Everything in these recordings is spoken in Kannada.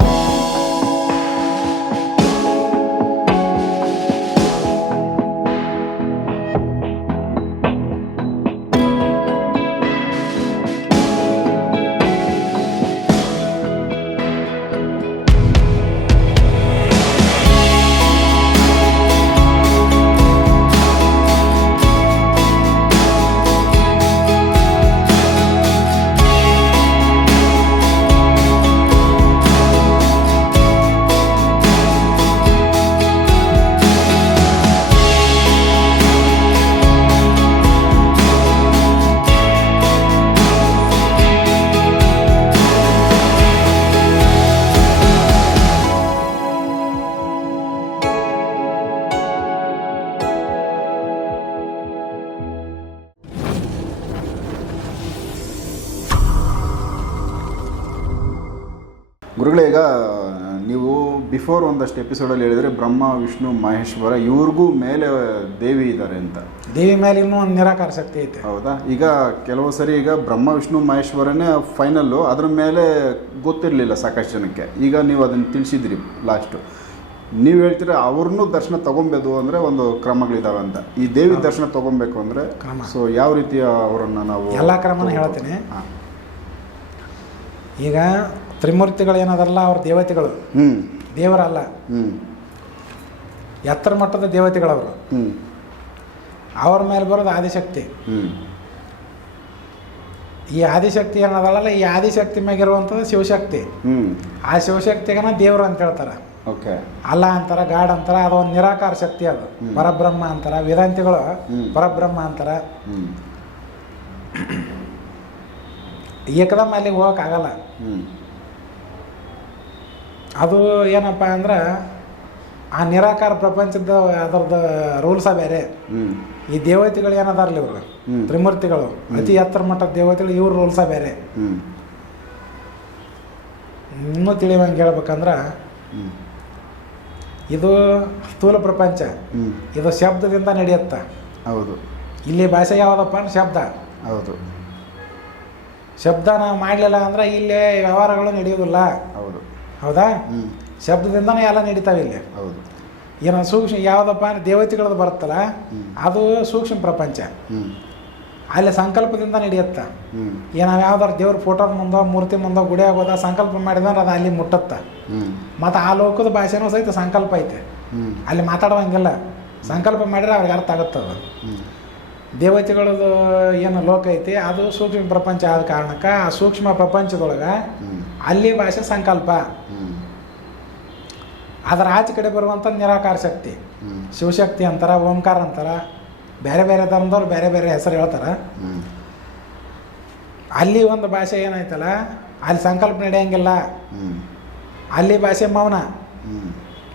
you ಗುರುಗಳೇ ಈಗ ನೀವು ಬಿಫೋರ್ ಒಂದಷ್ಟು ಎಪಿಸೋಡಲ್ಲಿ ಹೇಳಿದರೆ ಬ್ರಹ್ಮ ವಿಷ್ಣು ಮಹೇಶ್ವರ ಇವ್ರಿಗೂ ಮೇಲೆ ದೇವಿ ಇದ್ದಾರೆ ಅಂತ. ದೇವಿ ಮೇಲೆ ಇನ್ನೂ ಒಂದು ನಿರಾಕಾರ ಶಕ್ತಿ ಐತೆ. ಹೌದಾ? ಈಗ ಕೆಲವು ಸರಿ ಈಗ ಬ್ರಹ್ಮ ವಿಷ್ಣು ಮಹೇಶ್ವರನೇ ಫೈನಲ್ಲು ಅದ್ರ ಮೇಲೆ ಗೊತ್ತಿರಲಿಲ್ಲ ಸಾಕಷ್ಟು ಜನಕ್ಕೆ. ಈಗ ನೀವು ಅದನ್ನು ತಿಳಿಸಿದ್ರಿ ಲಾಸ್ಟು ನೀವು ಹೇಳ್ತೀರಾ ಅವ್ರನ್ನೂ ದರ್ಶನ ತಗೊಬೇಕು ಅಂದರೆ ಒಂದು ಕ್ರಮಗಳಿದ್ದಾವೆ ಅಂತ. ಈ ದೇವಿ ದರ್ಶನ ತಗೊಬೇಕು ಅಂದರೆ. ಸೊ ಯಾವ ರೀತಿಯ ಅವರನ್ನು ನಾವು ಎಲ್ಲ ಕ್ರಮನ ಹೇಳ್ತೀನಿ. ಈಗ ತ್ರಿಮೂರ್ತಿಗಳು ಏನದಲ್ಲ ಅವ್ರ ದೇವತೆಗಳು? ದೇವರಲ್ಲ. ಎತ್ತರ ಮಟ್ಟದ ದೇವತೆಗಳವರು. ಅವ್ರ ಮೇಲೆ ಬರೋದು ಆದಿಶಕ್ತಿ. ಈ ಆದಿಶಕ್ತಿ ಏನದಲ್ಲ ಈ ಆದಿಶಕ್ತಿ ಮ್ಯಾಗಿರುವಂಥದ್ದು ಶಿವಶಕ್ತಿ. ಆ ಶಿವಶಕ್ತಿಗನ ದೇವರು ಅಂತ ಹೇಳ್ತಾರೆ. ಓಕೆ. ಅಲ್ಲ ಅಂತಾರ ಗಾಡ್ ಅಂತಾರ ಅದು ಒಂದು ನಿರಾಕಾರ ಶಕ್ತಿ ಅದು. ಹ್ಮ್. ಪರಬ್ರಹ್ಮ ಅಂತಾರ ವೇದಾಂತಿಗಳು ಹ್ಮ್. ಪರಬ್ರಹ್ಮ ಅಂತಾರ. ಏಕದಮ್ ಅಲ್ಲಿಗೆ ಹೋಗೋಕ್ಕಾಗಲ್ಲ. ಅದು ಏನಪ್ಪ ಅಂದ್ರೆ ಆ ನಿರಾಕಾರ ಪ್ರಪಂಚದ ಅದರದ್ದು ರೂಲ್ಸ ಬೇರೆ ಈ ದೇವತೆಗಳು ಏನದಾರಲ್ಲ ಇವರು. ತ್ರಿಮೂರ್ತಿಗಳು. ಅತಿ ಎತ್ತರ ಮಟ್ಟದ ದೇವತೆಗಳು ಇವ್ರ ರೂಲ್ಸ ಬೇರೆ ಇನ್ನೂ ತಿಳಿವಂಗೆ ಹೇಳ್ಬೇಕಂದ್ರೆ ಇದು ಸ್ಥೂಲ ಪ್ರಪಂಚ. ಇದು ಶಬ್ದದಿಂದ ನಡೆಯುತ್ತೆ. ಹೌದು. ಇಲ್ಲಿ ಭಾಷೆ ಯಾವುದಪ್ಪ ಅಂದ್ರೆ ಶಬ್ದ. ಹೌದು. ಶಬ್ದ ನಾವು ಮಾಡಲಿಲ್ಲ ಅಂದ್ರೆ ಇಲ್ಲಿ ವ್ಯವಹಾರಗಳು ನಡೆಯೋದಿಲ್ಲ. ಹೌದು? ಶಬ್ದದಿಂದನೇ ಎಲ್ಲ ನಡೀತಾವೆ ಇಲ್ಲಿ. ಹೌದು. ಏನೋ ಸೂಕ್ಷ್ಮ ಯಾವುದಪ್ಪ ಅಂದ್ರೆ ದೇವತೆಗಳದ್ದು ಬರುತ್ತಲ್ಲ ಅದು ಸೂಕ್ಷ್ಮ ಪ್ರಪಂಚ. ಅಲ್ಲಿ ಸಂಕಲ್ಪದಿಂದ ನಡೆಯುತ್ತೆ. ಈಗ ನಾವು ಯಾವ್ದಾರು ದೇವ್ರ ಫೋಟೋ ಮುಂದೋ ಮೂರ್ತಿ ಮುಂದೋ ಗುಡಿ ಆಗೋದ ಸಂಕಲ್ಪ ಮಾಡಿದ್ರೆ ಅದು ಅಲ್ಲಿ ಮುಟ್ಟತ್ತ. ಮತ್ತು ಆ ಲೋಕದ ಭಾಷೆನೂ ಸಹಿತ ಸಂಕಲ್ಪ ಐತೆ. ಅಲ್ಲಿ ಮಾತಾಡುವಂಗಿಲ್ಲ ಸಂಕಲ್ಪ ಮಾಡಿದ್ರೆ ಅವ್ರಿಗೆ ಅರ್ಥ ಆಗುತ್ತದ. ದೇವತೆಗಳದ್ದು ಏನು ಲೋಕ ಐತಿ ಅದು ಸೂಕ್ಷ್ಮ ಪ್ರಪಂಚ ಆದ ಕಾರಣಕ್ಕೆ ಆ ಸೂಕ್ಷ್ಮ ಪ್ರಪಂಚದೊಳಗೆ ಅಲ್ಲಿ ಭಾಷೆ ಸಂಕಲ್ಪ. ಅದರ ಆಚೆ ಕಡೆ ಬರುವಂಥ ನಿರಾಕಾರ ಶಕ್ತಿ. ಶಿವಶಕ್ತಿ ಅಂತಾರ ಓಂಕಾರ ಅಂತಾರ ಬೇರೆ ಬೇರೆ ಧರ್ಮದವ್ರು ಬೇರೆ ಬೇರೆ ಹೆಸರು ಹೇಳ್ತಾರೆ. ಅಲ್ಲಿ ಒಂದು ಭಾಷೆ ಏನಾಯ್ತಲ್ಲ ಅಲ್ಲಿ ಸಂಕಲ್ಪ ನಡೆಯಂಗಿಲ್ಲ. ಅಲ್ಲಿ ಭಾಷೆ ಮೌನ.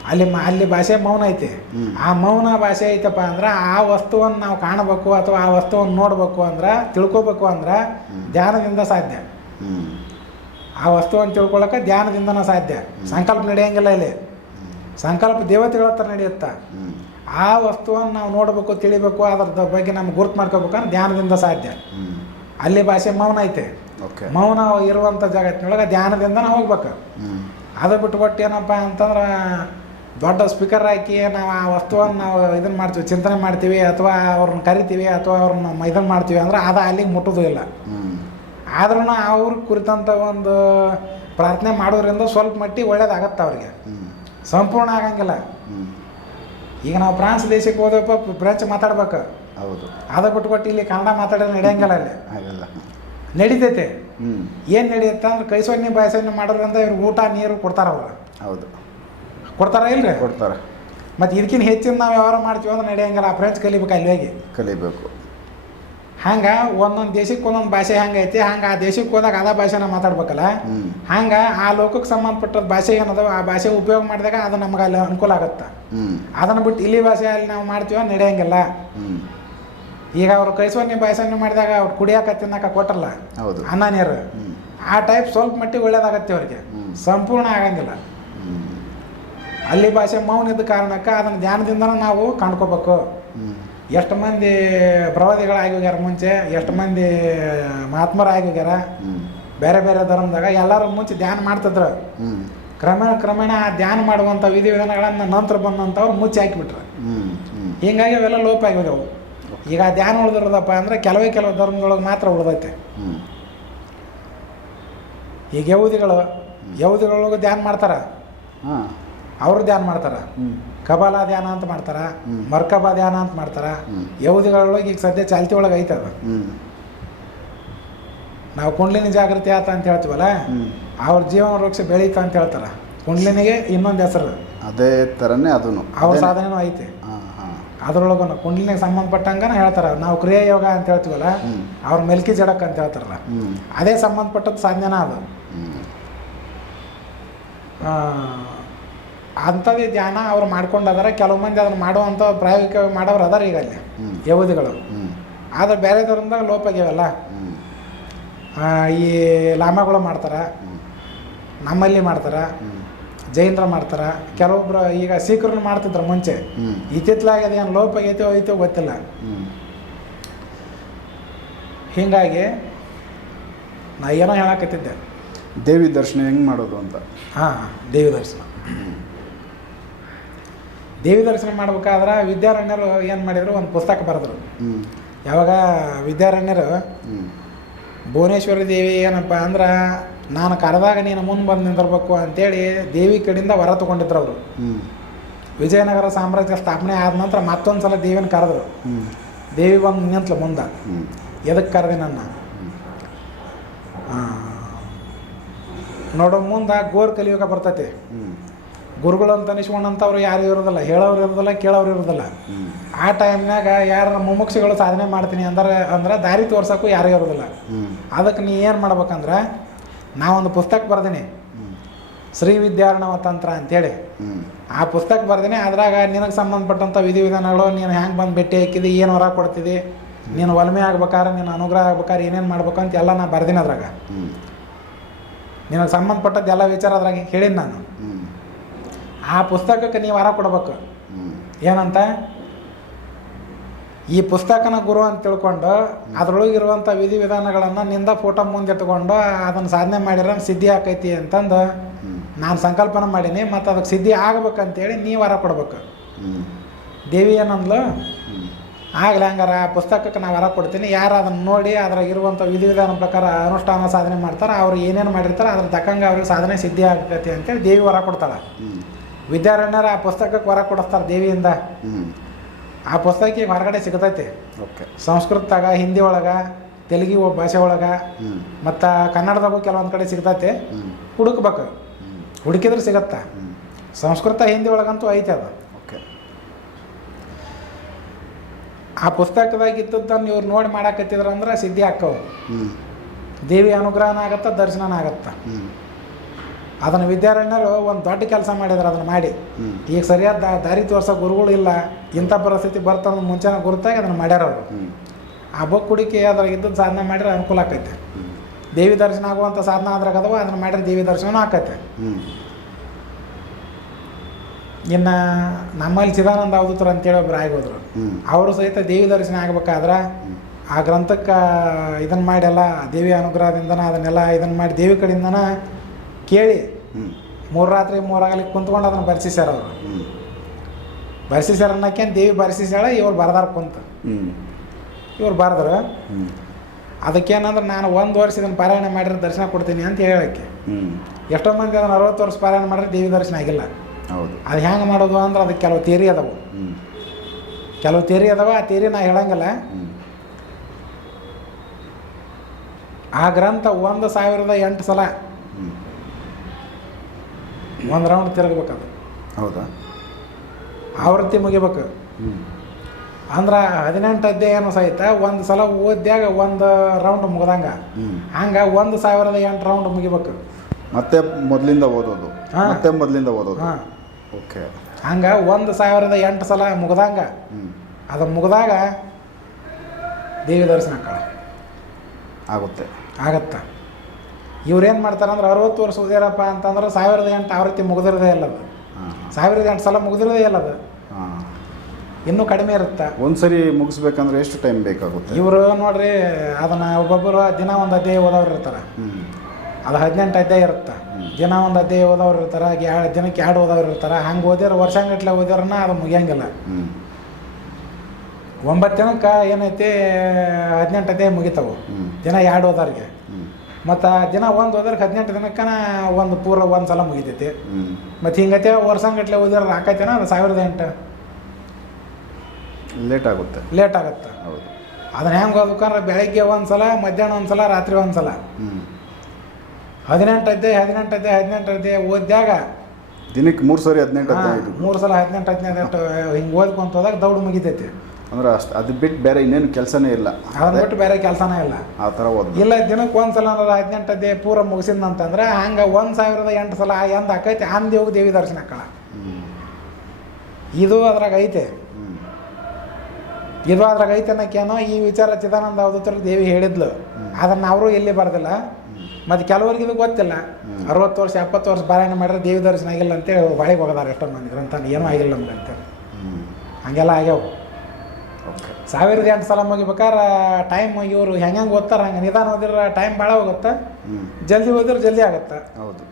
ಅಲ್ಲಿ ಮ ಅಲ್ಲಿ ಭಾಷೆ ಮೌನ ಐತಿ. ಆ ಮೌನ ಭಾಷೆ ಐತಪ್ಪ ಅಂದ್ರೆ ಆ ವಸ್ತುವನ್ನು ನಾವು ಕಾಣಬೇಕು ಅಥವಾ ಆ ವಸ್ತುವನ್ನು ನೋಡಬೇಕು ಅಂದ್ರೆ ತಿಳ್ಕೋಬೇಕು ಅಂದ್ರೆ ಧ್ಯಾನದಿಂದ ಸಾಧ್ಯ. ಆ ವಸ್ತುವನ್ನು ತಿಳ್ಕೊಳ್ಳೋಕೆ ಧ್ಯಾನದಿಂದನೇ ಸಾಧ್ಯ. ಸಂಕಲ್ಪ ನಡೆಯಂಗಿಲ್ಲ ಇಲ್ಲಿ. ಸಂಕಲ್ಪ ದೇವತೆಗಳ ಹತ್ರ ನಡೆಯುತ್ತೆ. ಆ ವಸ್ತುವನ್ನು ನಾವು ನೋಡಬೇಕು ತಿಳಿಬೇಕು ಅದರ ಬಗ್ಗೆ ನಮ್ಗೆ ಗುರುತು ಮಾಡ್ಕೋಬೇಕಂದ್ರೆ ಧ್ಯಾನದಿಂದ ಸಾಧ್ಯ. ಅಲ್ಲಿ ಭಾಷೆ ಮೌನ ಐತೆ. ಓಕೆ. ಮೌನ ಇರುವಂಥ ಜಗತ್ತಿನೊಳಗೆ ಧ್ಯಾನದಿಂದನೇ ಹೋಗ್ಬೇಕು. ಅದು ಬಿಟ್ಕೊಟ್ಟು ಏನಪ್ಪ ಅಂತಂದ್ರೆ ದೊಡ್ಡ ಸ್ಪೀಕರ್ ಹಾಕಿ ನಾವು ಆ ವಸ್ತುವನ್ನು ನಾವು ಇದನ್ನು ಮಾಡ್ತೀವಿ ಚಿಂತನೆ ಮಾಡ್ತೀವಿ ಅಥವಾ ಅವ್ರನ್ನ ಕರಿತೀವಿ ಅಥವಾ ಅವ್ರನ್ನ ಇದನ್ನು ಮಾಡ್ತೀವಿ ಅಂದ್ರೆ ಅದು ಅಲ್ಲಿಗೆ ಮುಟ್ಟೋದು ಇಲ್ಲ. ಆದ್ರೂ ಅವ್ರ ಕುರಿತಂಥ ಒಂದು ಪ್ರಾರ್ಥನೆ ಮಾಡೋದ್ರಿಂದ ಸ್ವಲ್ಪ ಮಟ್ಟಿಗೆ ಒಳ್ಳೇದಾಗತ್ತೆ ಅವ್ರಿಗೆ. ಸಂಪೂರ್ಣ ಆಗಂಗಿಲ್ಲ. ಈಗ ನಾವು ಫ್ರಾನ್ಸ್ ದೇಶಕ್ಕೆ ಹೋದಪ್ಪ ಫ್ರೆಂಚ್ ಮಾತಾಡ್ಬೇಕು. ಹೌದು. ಅದು ಬಿಟ್ಕೊಟ್ಟು ಇಲ್ಲಿ ಕನ್ನಡ ಮಾತಾಡೋದು ನಡೆಯಂಗಿಲ್ಲ ಅಲ್ಲಿ. ಆಗಲ್ಲ ನಡೀತೈತೆ. ಏನು ನಡೆಯುತ್ತೆ ಅಂದ್ರೆ ಕೈ ಸೊನ್ನೆ ಬಾಯಿ ಸೊನ್ನೆ ಮಾಡೋದ್ರಿಂದ ಇವ್ರಿಗೆ ಊಟ ನೀರು ಕೊಡ್ತಾರ ಅವ್ರು. ಹೌದು. ಕೊಡ್ತಾರ ಇಲ್ರಿ? ಕೊಡ್ತಾರೆ. ಮತ್ತು ಇದಕ್ಕಿಂತ ಹೆಚ್ಚಿನ ನಾವು ವ್ಯವಹಾರ ಮಾಡ್ತೀವಿ ಅಂದ್ರೆ ನಡೆಯಂಗಿಲ್ಲ. ಆ ಫ್ರೆಂಚ್ ಕಲಿಬೇಕು ಅಲ್ಲಿ ಹೋಗಿ. ಕಲಿಬೇಕು. ಹಂಗೆ ಒಂದೊಂದು ದೇಶಕ್ಕೆ ಒಂದೊಂದು ಭಾಷೆ ಹಂಗೈತಿ ಹಂಗೆ ಆ ದೇಶಕ್ಕೆ ಹೋದಾಗ ಅದ ಭಾಷೆನ ಮಾತಾಡ್ಬೇಕಲ್ಲ? ಹಂಗೆ ಆ ಲೋಕಕ್ಕೆ ಸಂಬಂಧಪಟ್ಟ ಭಾಷೆ ಏನದಾವ ಆ ಭಾಷೆ ಉಪಯೋಗ ಮಾಡಿದಾಗ ಅದು ನಮ್ಗೆ ಅಲ್ಲಿ ಅನುಕೂಲ ಆಗುತ್ತೆ. ಅದನ್ನು ಬಿಟ್ಟು ಇಲ್ಲಿ ಭಾಷೆ ಅಲ್ಲಿ ನಾವು ಮಾಡ್ತೀವ ನಡೆಯಂಗಿಲ್ಲ. ಈಗ ಅವರು ಕೈಸೋನಿ ಭಾಷೆ ಮಾಡಿದಾಗ ಅವ್ರು ಕುಡಿಯಾಕ ತಿನ್ನಕ ಕೊಟ್ಟರಲ್ಲ ಹೌದು. ಅನ್ನ ನೀರು. ಆ ಟೈಪ್ ಸ್ವಲ್ಪ ಮಟ್ಟಿಗೆ ಒಳ್ಳೇದಾಗತ್ತೆ ಅವ್ರಿಗೆ. ಸಂಪೂರ್ಣ ಆಗಂಗಿಲ್ಲ. ಅಲ್ಲಿ ಭಾಷೆ ಮೌನ ಇದ್ದ ಕಾರಣಕ್ಕೆ ಅದನ್ನು ಧ್ಯಾನದಿಂದನೂ ನಾವು ಕಂಡ್ಕೋಬೇಕು ಹ್ಞೂ ಎಷ್ಟು ಮಂದಿ ಪ್ರವಾದಿಗಳಾಗಿ ಹೋಗ್ಯಾರ ಮುಂಚೆ ಎಷ್ಟು ಮಂದಿ ಮಹಾತ್ಮರಾಗಿ ಹೋಗ್ಯಾರ ಬೇರೆ ಬೇರೆ ಧರ್ಮದಾಗ ಎಲ್ಲರೂ ಮುಂಚೆ ಧ್ಯಾನ ಮಾಡ್ತಿದ್ರು. ಕ್ರಮೇಣ ಕ್ರಮೇಣ ಆ ಧ್ಯಾನ ಮಾಡುವಂಥ ವಿಧಿವಿಧಾನಗಳನ್ನು ನಂತರ ಬಂದಂಥವ್ರು ಮುಚ್ಚಿ ಹಾಕಿಬಿಟ್ರೆ. ಹಿಂಗಾಗಿ ಅವೆಲ್ಲ ಲೋಪ ಆಗಿರೋವು ಈಗ ಆ ಧ್ಯಾನ ಉಳಿದಿರೋದಪ್ಪ ಅಂದರೆ ಕೆಲವೇ ಕೆಲವು ಧರ್ಮದೊಳಗೆ ಮಾತ್ರ ಉಳಿದೈತೆ. ಈಗ ಯೌದಿಗಳು ಯೌದಿಗಳೊಳಗೆ ಧ್ಯಾನ ಮಾಡ್ತಾರೆ. ಅವರು ಧ್ಯಾನ ಮಾಡ್ತಾರೆ. ಕಬಾಲ ಧ್ಯಾನ ಅಂತ ಮಾಡ್ತಾರೆ. ಮರ್ಕಬ ಧ್ಯಾನ ಅಂತ ಮಾಡ್ತಾರೆ. ಯೌದಿಗಳೊಳಗೆ ಈಗ ಸದ್ಯ ಚಾಲ್ತಿ ಒಳಗೆ ಐತದ ಅದು. ನಾವು ಕುಂಡ್ಲಿನ ಜಾಗೃತಿ ಆತ ಅಂತ ಹೇಳ್ತೀವಲ್ಲ? ಅವ್ರ ಜೀವನ ವೃಕ್ಷ ಬೆಳೀತ ಅಂತ ಹೇಳ್ತಾರೆ. ಕುಂಡ್ಲಿನಿಗೆ ಇನ್ನೊಂದು ಹೆಸರು. ಅದೇ ಥರನೇ ಅದನ್ನು ಅವ್ರ ಸಾಧನೆನೂ ಐತೆ. ಅದ್ರೊಳಗೂ ಕುಂಡ್ಲಿನಿಗೆ ಸಂಬಂಧಪಟ್ಟಂಗನ ಹೇಳ್ತಾರೆ. ನಾವು ಕ್ರಿಯಾ ಯೋಗ ಅಂತ ಹೇಳ್ತೀವಲ್ಲ. ಅವ್ರ ಮೆಲ್ಕಿ ಜಡಕ್ ಅಂತ ಹೇಳ್ತಾರಲ್ಲ? ಅದೇ ಸಂಬಂಧಪಟ್ಟದ್ದು ಸಾಧನೆನ ಅದು. ಅಂಥದ್ದೇ ಧ್ಯಾನ ಅವ್ರು ಮಾಡ್ಕೊಂಡದಾರ ಕೆಲವು ಮಂದಿ ಅದನ್ನು ಮಾಡುವಂಥ ಪ್ರಾಯೋಗಿಕವಾಗಿ ಮಾಡೋರು ಅದಾರ ಈಗ ಅಲ್ಲಿ ಯಹೂದಿಗಳು. ಆದ್ರೆ ಬೇರೆ ಥರದ ಲೋಪ ಆಗ್ಯಾವಲ್ಲ ಈ ಲಾಮಗಳು ಮಾಡ್ತಾರೆ ನಮ್ಮಲ್ಲಿ ಮಾಡ್ತಾರೆ ಜೈನರ ಮಾಡ್ತಾರೆ ಕೆಲವೊಬ್ರು ಈಗ ಸಿಖ್ರನ್ನ ಮಾಡ್ತಿದ್ರು ಮುಂಚೆ. ಇತ್ತಿತ್ತಲಾಗಿ ಇತ್ತಿತ್ಲಾಗಿ ಅದೇನು ಲೋಪ ಆಗೈತೋ ಐತೋ ಗೊತ್ತಿಲ್ಲ. ಹೀಗಾಗಿ ನಾ ಏನೋ ಹೇಳಕತ್ತಿದ್ದೆ. ದೇವಿ ದರ್ಶನ ಹೆಂಗೆ ಮಾಡೋದು ಅಂತ? ಹಾಂ ದೇವಿ ದರ್ಶನ. ದೇವಿ ದರ್ಶನ ಮಾಡ್ಬೇಕಾದ್ರೆ ವಿದ್ಯಾರಣ್ಯರು ಏನು ಮಾಡಿದರು? ಒಂದು ಪುಸ್ತಕ ಬರೆದ್ರು. ಯಾವಾಗ ವಿದ್ಯಾರಣ್ಯರು ಭುವನೇಶ್ವರಿ ದೇವಿ ಏನಪ್ಪ ಅಂದ್ರೆ ನಾನು ಕರೆದಾಗ ನೀನು ಮುಂದೆ ಬಂದು ನಿಂದಿರ್ಬೇಕು ಅಂತೇಳಿ ದೇವಿ ಕಡೆಯಿಂದ ವರ ತಗೊಂಡಿದ್ರು ಅವರು. ವಿಜಯನಗರ ಸಾಮ್ರಾಜ್ಯ ಸ್ಥಾಪನೆ ಆದ ನಂತರ ಮತ್ತೊಂದು ಸಲ ದೇವಿನ ಕರೆದ್ರು. ದೇವಿ ಬಂದು ನಿಂತಲು ಮುಂದೆ. ಎದಕ್ಕೆ ಕರೆದೆ ನನ್ನ? ನೋಡೋ ಮುಂದೆ ಗೋರ್ ಕಲಿಯುಗ ಬರ್ತೈತಿ. ಗುರುಗಳು ಅಂತ ಅನಿಸ್ಕೊಂಡಂಥವ್ರು ಯಾರು ಇರೋದಿಲ್ಲ ಹೇಳೋರು ಇರೋದಿಲ್ಲ ಕೇಳೋರು ಇರೋದಿಲ್ಲ. ಆ ಟೈಮ್ನಾಗ ಯಾರು ಮುಮುಕ್ಷಿಗಳು ಸಾಧನೆ ಮಾಡ್ತೀನಿ ಅಂದ್ರೆ ಅಂದ್ರೆ ದಾರಿ ತೋರ್ಸೋಕ್ಕೂ ಯಾರೂ ಇರೋದಿಲ್ಲ. ಅದಕ್ಕೆ ನೀ ಏನು ಮಾಡ್ಬೇಕಂದ್ರೆ ನಾವೊಂದು ಪುಸ್ತಕ ಬರ್ದೀನಿ. ಶ್ರೀ ವಿದ್ಯಾರ್ಣವ ತಂತ್ರ ಅಂತೇಳಿ. ಆ ಪುಸ್ತಕ ಬರ್ದೀನಿ ಅದ್ರಾಗ ನಿನಗೆ ಸಂಬಂಧಪಟ್ಟಂಥ ವಿಧಿವಿಧಾನಗಳು ನೀನು ಹೆಂಗೆ ಬಂದು ಭೇಟಿ ಹಾಕಿದಿ ಏನು ಹೊರ ಕೊಡ್ತಿದ್ದಿ ನೀನು ಒಲ್ಮೆ ಆಗ್ಬೇಕಾದ್ರೆ ನೀನು ಅನುಗ್ರಹ ಆಗ್ಬೇಕಾದ್ರೆ ಏನೇನು ಮಾಡ್ಬೇಕು ಅಂತ ಎಲ್ಲ ನಾ ಬರ್ದೀನಿ ಅದ್ರಾಗ. ನಿನಗೆ ಸಂಬಂಧಪಟ್ಟದ್ದು ಎಲ್ಲ ವಿಚಾರ ಅದ್ರಾಗ ಹೇಳಿನಿ ನಾನು. ಆ ಪುಸ್ತಕಕ್ಕೆ ನೀವು ಹೊರ ಕೊಡ್ಬೇಕು. ಏನಂತ? ಈ ಪುಸ್ತಕನ ಗುರು ಅಂತ ತಿಳ್ಕೊಂಡು ಅದ್ರೊಳಗಿರುವಂಥ ವಿಧಿವಿಧಾನಗಳನ್ನು ನಿಂದ ಫೋಟೋ ಮುಂದೆ ಇಟ್ಕೊಂಡು ಅದನ್ನು ಸಾಧನೆ ಮಾಡಿರ ಸಿದ್ಧಿ ಆಕೈತಿ ಅಂತಂದು ನಾನು ಸಂಕಲ್ಪನೆ ಮಾಡೀನಿ ಮತ್ತು ಅದಕ್ಕೆ ಸಿದ್ಧಿ ಆಗ್ಬೇಕಂತೇಳಿ ನೀವು ವರ ಕೊಡ್ಬೇಕು. ದೇವಿ ಏನಂದ್ಲು? ಆಗಲಿ ಹಂಗಾರ ಆ ಪುಸ್ತಕಕ್ಕೆ ನಾವು ವರ ಕೊಡ್ತೀನಿ. ಯಾರು ಅದನ್ನು ನೋಡಿ ಅದ್ರಾಗ ಇರುವಂಥ ವಿಧಿವಿಧಾನ ಪ್ರಕಾರ ಅನುಷ್ಠಾನ ಸಾಧನೆ ಮಾಡ್ತಾರೆ ಅವ್ರು ಏನೇನು ಮಾಡಿರ್ತಾರೆ ಅದ್ರ ತಕ್ಕಂಗೆ ಅವ್ರಿಗೆ ಸಾಧನೆ ಸಿದ್ಧಿ ಆಗ್ತೈತಿ ಅಂತೇಳಿ ದೇವಿ ವರ ಕೊಡ್ತಾಳೆ. ವಿದ್ಯಾರಣ್ಯರು ಆ ಪುಸ್ತಕಕ್ಕೆ ಹೊರ ಕೊಡಿಸ್ತಾರೆ ದೇವಿಯಿಂದ. ಆ ಪುಸ್ತಕ ಈಗ ಹೊರಗಡೆ ಸಿಗ್ತೈತಿ. ಓಕೆ. ಸಂಸ್ಕೃತದಾಗ ಹಿಂದಿ ಒಳಗೆ ತೆಲುಗು ಭಾಷೆ ಒಳಗೆ ಮತ್ತು ಕನ್ನಡದಾಗೂ ಕೆಲವೊಂದು ಕಡೆ ಸಿಗ್ತೈತಿ. ಹುಡುಕ್ಬೇಕು. ಹುಡುಕಿದ್ರೆ ಸಿಗತ್ತಾ. ಸಂಸ್ಕೃತ ಹಿಂದಿ ಒಳಗಂತೂ ಐತೆ ಅದು. ಓಕೆ. ಆ ಪುಸ್ತಕದಾಗ ಇದ್ದದ್ದನ್ನು ಇವ್ರು ನೋಡಿ ಮಾಡಾಕತ್ತಿದ್ರು ಅಂದ್ರೆ ಸಿದ್ಧಿ ಆಕ್ಕವು ಹ್ಞೂ ದೇವಿ ಅನುಗ್ರಹನ ಆಗತ್ತ ದರ್ಶನ ಆಗತ್ತ. ಅದನ್ನು ವಿದ್ಯಾರಣ್ಯರು ಒಂದು ದೊಡ್ಡ ಕೆಲಸ ಮಾಡಿದ್ರು ಅದನ್ನು ಮಾಡಿ. ಈಗ ಸರಿಯಾದ ದಾರಿ ತೋರಿಸೋ ಗುರುಗಳು ಇಲ್ಲ ಇಂಥ ಪರಿಸ್ಥಿತಿ ಬರ್ತದ ಮುಂಚೆನೇ ಗುರುತಾಗಿ ಅದನ್ನು ಮಾಡ್ಯಾರ ಅವರು. ಹ್ಞೂ ಆ ಬುಕ್ ಹುಡುಕಿ ಅದ್ರಾಗ ಇದ್ದದ್ದು ಸಾಧನೆ ಮಾಡಿದ್ರೆ ಅನುಕೂಲ ಆಕೈತೆ. ದೇವಿ ದರ್ಶನ ಆಗುವಂಥ ಸಾಧನ ಅದ್ರಾಗ ಅದಾವ ಅದನ್ನು ಮಾಡಿದ್ರೆ ದೇವಿ ದರ್ಶನವೂ ಆಕೈತೆ. ಇನ್ನು ನಮ್ಮಲ್ಲಿ ಚಿದಾನಂದ ಅವಧೂತರು ಅಂತೇಳಿ ಒಬ್ರು ಆಗೋದ್ರು. ಅವರು ಸಹಿತ ದೇವಿ ದರ್ಶನ ಆಗ್ಬೇಕಾದ್ರೆ ಆ ಗ್ರಂಥಕ್ಕೆ ಇದನ್ನು ಮಾಡಿ ಎಲ್ಲ ದೇವಿ ಅನುಗ್ರಹದಿಂದನ ಅದನ್ನೆಲ್ಲ ಇದನ್ನು ಮಾಡಿ ದೇವಿ ಕಡೆಯಿಂದನ ಕೇಳಿ ಮೂರು ರಾತ್ರಿ ಮೂರಾಗಲಿ ಕುಂತ್ಕೊಂಡು ಅದನ್ನು ಬರ್ಸಿಸ್ಯಾರ ಅವರು. ಹ್ಞೂ ಬರ್ಸಿಸ್ಯಾರ ಅನ್ನಕ್ಕೇನು ದೇವಿ ಬರ್ಸಿಸ್ಯಾಳ ಇವ್ರು ಬರ್ದಾರ ಕುಂತ. ಹ್ಞೂ ಇವ್ರು ಬರ್ದ್ರು ಹ್ಞೂ ಅದಕ್ಕೇನಂದ್ರೆ ನಾನು ಒಂದು ವರ್ಷ ಇದನ್ನು ಪಾರಾಯಣ ಮಾಡಿದ್ರೆ ದರ್ಶನ ಕೊಡ್ತೀನಿ ಅಂತ ಹೇಳಕ್ಕೆ. ಎಷ್ಟೋ ಮಂದಿ ಅದನ್ನು ಅರವತ್ತು ವರ್ಷ ಪಾರಾಯಣ ಮಾಡಿದ್ರೆ ದೇವಿ ದರ್ಶನ ಆಗಿಲ್ಲ. ಹೌದು. ಅದು ಹೆಂಗೆ ಮಾಡೋದು ಅಂದ್ರೆ ಅದಕ್ಕೆ ಕೆಲವು ತೇರಿ ಅದಾವು. ಕೆಲವು ತೇರಿ ಅದಾವ ಆ ತೇರಿ ನಾ ಹೇಳಂಗಿಲ್ಲ. ಆ ಗ್ರಂಥ ಒಂದು ಸಾವಿರದ ಎಂಟು ಸಲ ಒಂದು ರೌಂಡ್ ತಿರುಗಬೇಕದು ಹೌದಾ? ಆವೃತ್ತಿ ಮುಗಿಬೇಕು. ಅಂದ್ರೆ ಹದಿನೆಂಟು ಅಧ್ಯಾಯನೂ ಸಹಿತ ಒಂದು ಸಲ ಓದ್ಯಾಗ ಒಂದು ರೌಂಡ್ ಮುಗ್ದಂಗ. ಹಂಗೆ ಒಂದು ಸಾವಿರದ ಎಂಟು ರೌಂಡ್ ಮುಗಿಬೇಕು. ಮತ್ತೆ ಮೊದಲಿಂದ ಓದೋದು. ಮತ್ತೆ ಮೊದಲಿಂದ ಓದೋದು? ಓಕೆ. ಹಂಗೆ ಒಂದು ಸಾವಿರದ ಎಂಟು ಸಲ ಮುಗ್ದಂಗ. ಅದು ಮುಗ್ದಾಗ ದೇವಿ ದರ್ಶನ ಕಳ ಆಗುತ್ತೆ. ಆಗತ್ತ? ಇವ್ರೇನು ಮಾಡ್ತಾರೆ ಅಂದ್ರೆ ಅರವತ್ತು ವರ್ಷ ಓದ್ಯಾರಪ್ಪ ಅಂತಂದ್ರೆ ಸಾವಿರದ ಎಂಟು ಆವೃತ್ತಿ ಮುಗಿದಿರದೇ ಇಲ್ಲ ಅದು. ಹಾಂ ಸಾವಿರದ ಎಂಟು ಸಲ ಮುಗಿದಿರದೇ ಇಲ್ಲ ಅದು. ಹಾಂ. ಇನ್ನೂ ಕಡಿಮೆ ಇರುತ್ತೆ. ಒಂದು ಸರಿ ಮುಗಿಸ್ಬೇಕಂದ್ರೆ ಎಷ್ಟು ಟೈಮ್ ಬೇಕಾಗುತ್ತೆ? ಇವರು ನೋಡ್ರಿ ಅದನ್ನು ಒಬ್ಬೊಬ್ಬರು ದಿನ ಒಂದು ಅಧ್ಯಾಯ ಓದೋರು ಇರ್ತಾರೆ. ಅದು ಹದಿನೆಂಟು ಅಧ್ಯಾಯ ಇರುತ್ತೆ. ದಿನ ಒಂದು ಅಧ್ಯಾಯ ಓದೋರು ಇರ್ತಾರೆ ಎರಡು ದಿನಕ್ಕೆ ಎರಡು ಓದೋರು ಇರ್ತಾರೆ. ಹಂಗೆ ಓದಿರೋ ವರ್ಷಂಗಟ್ಲೆ ಓದಿರೋನ ಅದು ಮುಗಿಯಂಗಿಲ್ಲ. ಒಂಬತ್ತು ಜನಕ್ಕೆ ಏನೈತಿ ಹದಿನೆಂಟು ಅಧ್ಯಾಯ ಮುಗಿತಾವು. ದಿನ ಎರಡು ಓದೋರಿಗೆ. ಮತ್ತು ದಿನ ಒಂದು ಹೋದ್ರೆ ಹದಿನೆಂಟು ದಿನಕ್ಕನ ಒಂದು ಪೂರ ಒಂದು ಸಲ ಮುಗಿತೈತಿ. ಮತ್ತು ಹಿಂಗತೆ ವರ್ಷಂಗಟ್ಲೆ ಹೋದ್ರೆ ಹಾಕೈತೇನ ಅದು ಸಾವಿರದ ಎಂಟು. ಲೇಟ್ ಆಗುತ್ತೆ. ಲೇಟ್ ಆಗುತ್ತೆ. ಹೌದು. ಅದನ್ನ ಹೆಂಗೆ ಓದ್ಬೇಕಂದ್ರೆ ಬೆಳಗ್ಗೆ ಒಂದು ಸಲ ಮಧ್ಯಾಹ್ನ ಒಂದು ಸಲ ರಾತ್ರಿ ಒಂದು ಸಲ. ಹದಿನೆಂಟು ಅದ್ದೆ ಹದಿನೆಂಟು ಅದ್ದೆ ಹದಿನೆಂಟು ಅದ್ದೆ ಓದ್ಯಾಗ ದಿನಕ್ಕೆ ಮೂರು ಸರಿ ಹದಿನೆಂಟು ಹದಿನೈದು ಮೂರು ಸಲ ಹದಿನೆಂಟು ಹದಿನೆಂಟು ಹಿಂಗೆ ಓದ್ಕೊಂತ ಹೋದಾಗ ದೌಡು ಮುಗಿತೈತಿ. ಅಂದ್ರೆ ಅಷ್ಟು ಅದು ಬಿಟ್ಟು ಬೇರೆ ಇನ್ನೇನು ಕೆಲಸನೇ ಇಲ್ಲ. ಅದು ಬಿಟ್ಟು ಬೇರೆ ಕೆಲಸನೇ ಇಲ್ಲ. ಆ ಥರ ಓದ್ ಇಲ್ಲ ದಿನಕ್ಕೆ ಒಂದು ಸಲ ಅನ್ನೋದು ಹದಿನೆಂಟು ದೇ ಪೂರ ಮುಗಿಸಿದ್ನಂತಂದ್ರೆ ಹಂಗೆ ಒಂದು ಸಾವಿರದ ಎಂಟು ಸಲ ಎಂದ ಹಾಕೈತೆ ಆನ್ ಹೋಗಿ ದೇವಿ ದರ್ಶನ ಹಾಕಳ ಇದು ಅದ್ರಾಗ ಐತೆ. ಇದು ಅದ್ರಾಗ ಐತೆ ಅನ್ನೋಕೇನೋ ಈ ವಿಚಾರ ಚಿದಾನಂದ ಅವಧೂತರಿಗೆ ದೇವಿ ಹೇಳಿದ್ಲು. ಅದನ್ನ ಅವರು ಎಲ್ಲಿ ಬರ್ದಿಲ್ಲ. ಮತ್ತು ಕೆಲವರಿಗೆ ಇದು ಗೊತ್ತಿಲ್ಲ. ಅರವತ್ತು ವರ್ಷ ಎಪ್ಪತ್ತು ವರ್ಷ ಬಾರಾಯಣ ಮಾಡಿದ್ರೆ ದೇವಿ ದರ್ಶನ ಆಗಿಲ್ಲ ಅಂತೇಳಿ ಬಾಳಿಗೆ ಹೋಗದಾರ ಎಷ್ಟೋ ಮಂದಿ ಗ್ರಂಥ ಏನೂ ಆಗಿಲ್ಲ ನಮ್ಗೆ ಅಂತೇಳಿ. ಹ್ಞೂ ಹಂಗೆಲ್ಲ ಆಗ್ಯಾವ. ಸಾವಿರದ ಎಂಟು ಸಲ ಮುಗಿಬೇಕಾರೆ ಟೈಮ್ ಇವರು ಹೆಂಗೆ ಹೆಂಗೆ ಓದ್ತಾರೆ ಹಂಗೆ ನಿಧಾನ ಓದಿದ್ರೆ ಟೈಮ್ ಭಾಳ ಹೋಗುತ್ತೆ. ಜಲ್ದಿ ಓದಿದ್ರೆ ಜಲ್ದಿ ಆಗುತ್ತೆ. ಹೌದು.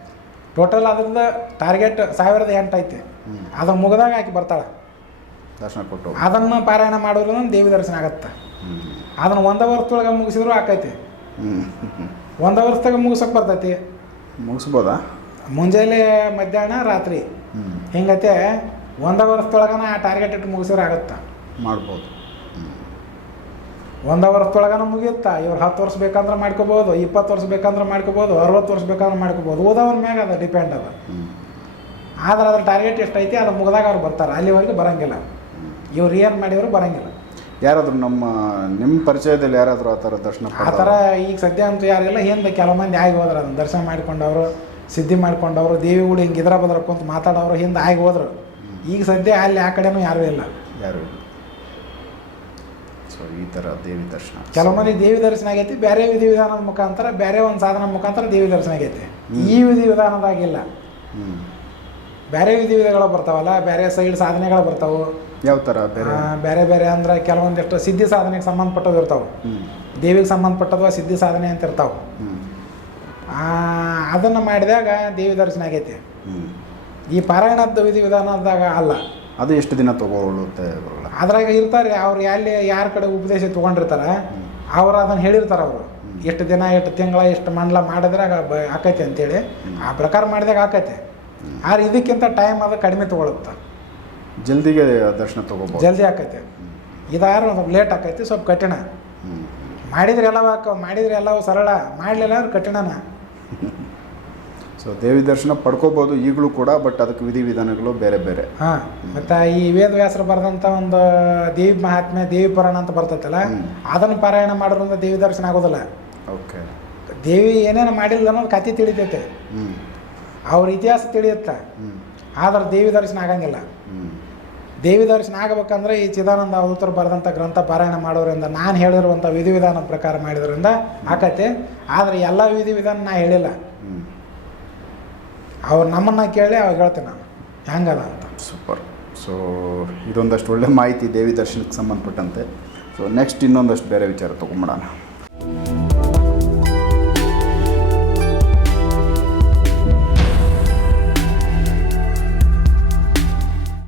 ಟೋಟಲ್ ಅದರಿಂದ ಟಾರ್ಗೆಟ್ ಸಾವಿರದ ಎಂಟು ಐತೆ. ಅದು ಮುಗಿದಾಗ ಆಕಿ ಬರ್ತಾಳೆ. ದರ್ಶನ ಕೊಟ್ಟು. ಅದನ್ನು ಪಾರಾಯಣ ಮಾಡೋದ್ರಿಂದ ದೇವಿ ದರ್ಶನ ಆಗತ್ತೆ. ಅದನ್ನು ಒಂದು ವರ್ಷದೊಳಗೆ ಮುಗಿಸಿದ್ರು ಆಕೈತಿ. ಒಂದು ವರ್ಷದಾಗ ಮುಗಿಸೋಕೆ ಬರ್ತೈತಿ. ಮುಗಿಸ್ಬೋದಾ? ಮುಂಜಾನೆ ಮಧ್ಯಾಹ್ನ ರಾತ್ರಿ. ಹಿಂಗತೆ? ಒಂದು ವರ್ಷದೊಳಗನ ಆ ಟಾರ್ಗೆಟ್ ಇಟ್ಟು ಮುಗಿಸಿದ್ರೆ ಆಗತ್ತೆ. ಮಾಡ್ಬೋದು. ಒಂದೇ ವರ್ಷದೊಳಗನ ಮುಗಿಯುತ್ತಾ? ಇವ್ರು ಹತ್ತು ವರ್ಷ ಬೇಕಂದ್ರೆ ಮಾಡ್ಕೋಬೋದು ಇಪ್ಪತ್ತು ವರ್ಷ ಬೇಕಂದ್ರೆ ಮಾಡ್ಕೋಬೋದು ಅರವತ್ತು ವರ್ಷ ಬೇಕಂದ್ರೆ ಮಾಡ್ಕೋಬೋದು. ಓದೋವ್ರ ಮ್ಯಾಗ ಅದು ಡಿಪೆಂಡ್ ಅದ. ಆದ್ರೆ ಅದ್ರ ಟಾರ್ಗೆಟ್ ಎಷ್ಟೈತಿ ಅದು ಮುಗಿದಾಗ ಅವ್ರು ಬರ್ತಾರೆ. ಅಲ್ಲಿವರೆಗೆ ಬರಂಗಿಲ್ಲ. ಇವ್ರು ಏನು ಮಾಡಿದ್ರು ಬರಂಗಿಲ್ಲ. ಯಾರಾದರೂ ನಮ್ಮ ನಿಮ್ಮ ಪರಿಚಯದಲ್ಲಿ ಯಾರಾದರೂ ಆ ಥರ ದರ್ಶನ ಆ ಥರ ಈಗ ಸದ್ಯ ಅಂತೂ ಯಾರಿಲ್ಲ. ಹಿಂದೆ ಕೆಲವು ಮಂದಿ ಆಗಿ ಹೋದ್ರೆ ಅದನ್ನು ದರ್ಶನ ಮಾಡ್ಕೊಂಡವರು ಸಿದ್ಧಿ ಮಾಡ್ಕೊಂಡವರು ದೇವಿಗಳು ಹಿಂಗೆ ಇದ್ರ ಬದ್ರ ಕುಂತು ಮಾತಾಡೋರು ಹಿಂದೆ ಆಗಿ ಹೋದ್ರು. ಈಗ ಸದ್ಯ ಅಲ್ಲಿ ಆ ಕಡೆನೂ ಯಾರೂ ಇಲ್ಲ. ಯಾರು ಸೊ ಈ ಥರ ದೇವಿ ದರ್ಶನ. ಕೆಲವು ಮಂದಿ ದೇವಿ ದರ್ಶನ ಆಗೈತಿ ಬೇರೆ ವಿಧಿ ವಿಧಾನದ ಮುಖಾಂತರ ಬೇರೆ ಒಂದು ಸಾಧನ ಮುಖಾಂತರ ದೇವಿ ದರ್ಶನ ಆಗೈತಿ. ಈ ವಿಧಿ ವಿಧಾನದಾಗಿಲ್ಲ. ಹ್ಞೂ ಬೇರೆ ವಿಧಿ ವಿಧಗಳು ಬರ್ತಾವಲ್ಲ ಬೇರೆ ಸೈಡ್ ಸಾಧನೆಗಳು ಬರ್ತಾವೆ. ಯಾವ ಥರ ಬೇರೆ? ಬೇರೆ ಬೇರೆ ಅಂದ್ರೆ ಕೆಲವೊಂದಿಷ್ಟು ಸಿದ್ಧಿ ಸಾಧನೆಗೆ ಸಂಬಂಧಪಟ್ಟವು ಇರ್ತಾವೆ. ಹ್ಞೂ ದೇವಿಗೆ ಸಂಬಂಧಪಟ್ಟದ್ದು ಸಿದ್ಧಿ ಸಾಧನೆ ಅಂತ ಇರ್ತಾವೆ. ಹ್ಞೂ ಅದನ್ನು ಮಾಡಿದಾಗ ದೇವಿ ದರ್ಶನ ಆಗೈತಿ. ಈ ಪಾರಾಯಣದ ವಿಧಿ ವಿಧಾನದಾಗ ಅಲ್ಲ. ಅದು ಎಷ್ಟು ದಿನ ತಗೊಳ್ಳುತ್ತೆ ಅದ್ರಾಗ ಇರ್ತಾರೆ ಅವ್ರು ಎಲ್ಲಿ ಯಾರ ಕಡೆ ಉಪದೇಶ ತೊಗೊಂಡಿರ್ತಾರೆ ಅವ್ರು ಅದನ್ನು ಹೇಳಿರ್ತಾರೆ ಅವರು. ಎಷ್ಟು ದಿನ ಎಷ್ಟು ತಿಂಗಳ ಎಷ್ಟು ಮಂಡಲ ಮಾಡಿದ್ರಾಗ ಆಕೈತೆ ಅಂತೇಳಿ ಆ ಪ್ರಕಾರ ಮಾಡಿದಾಗ ಆಕೈತೆ. ಆದ್ರೆ ಇದಕ್ಕಿಂತ ಟೈಮ್ ಅದು ಕಡಿಮೆ ತೊಗೊಳುತ್ತೆ. ಜಲ್ದಿಗೆ ದರ್ಶನ ತಗೋಬೋದು. ಜಲ್ದಿ ಆಕೈತೆ. ಇದಾರು ಸ್ವಲ್ಪ ಲೇಟ್ ಆಕೈತಿ ಸ್ವಲ್ಪ ಕಠಿಣ. ಮಾಡಿದ್ರೆ ಎಲ್ಲವೂ ಹಾಕೋ ಮಾಡಿದ್ರೆ ಎಲ್ಲವೂ ಸರಳ. ಮಾಡಲಿಲ್ಲ ಅಂದ್ರೆ ಕಠಿಣನ. ಸೊ ದೇವಿ ದರ್ಶನ ಪಡ್ಕೋಬೋದು ಈಗಲೂ ಕೂಡ ಬಟ್ ಅದಕ್ಕೆ ವಿಧಿವಿಧಾನಗಳು ಬೇರೆ ಬೇರೆ. ಹಾಂ ಮತ್ತು ಈ ವೇದವ್ಯಾಸರು ಬರೆದಂಥ ಒಂದು ದೇವಿ ಮಹಾತ್ಮೆ ದೇವಿ ಪುರಾಣ ಅಂತ ಬರ್ತೈತಲ್ಲ ಅದನ್ನ ಪಾರಾಯಣ ಮಾಡೋದ್ರಿಂದ ದೇವಿ ದರ್ಶನ ಆಗೋದಿಲ್ಲ. ಓಕೆ ದೇವಿ ಏನೇನು ಮಾಡಿಲ್ಲ ಅನ್ನೋದು ಕತೆ ತಿಳಿತೈತೆ. ಅವ್ರ ಇತಿಹಾಸ ತಿಳಿಯುತ್ತೆ? ಆದ್ರೆ ದೇವಿ ದರ್ಶನ ಆಗಂಗಿಲ್ಲ. ದೇವಿ ದರ್ಶನ ಆಗಬೇಕಂದ್ರೆ ಈ ಚಿದಾನಂದ ಅವತರು ಬರೆದಂಥ ಗ್ರಂಥ ಪಾರಾಯಣ ಮಾಡೋದ್ರಿಂದ ನಾನು ಹೇಳಿರುವಂಥ ವಿಧಿವಿಧಾನ ಪ್ರಕಾರ ಮಾಡಿದ್ರಿಂದ ಆಕತೆ ಆದರೆ ಎಲ್ಲ ವಿಧಿವಿಧಾನ ನಾ ಹೇಳಿಲ್ಲ. ಅವ್ರು ನಮ್ಮನ್ನು ಕೇಳಿ ಅವಾಗ ಹೇಳ್ತೇನೆ ನಾನು. ಹೆಂಗದ ಅಂತ. ಸೂಪರ್ ಸೊ ಇದೊಂದಷ್ಟು ಒಳ್ಳೆ ಮಾಹಿತಿ ದೇವಿ ದರ್ಶನಕ್ಕೆ ಸಂಬಂಧಪಟ್ಟಂತೆ. ಸೊ ನೆಕ್ಸ್ಟ್ ಇನ್ನೊಂದಷ್ಟು ಬೇರೆ ವಿಚಾರ ತೊಗೊಂಬಿಡೋಣ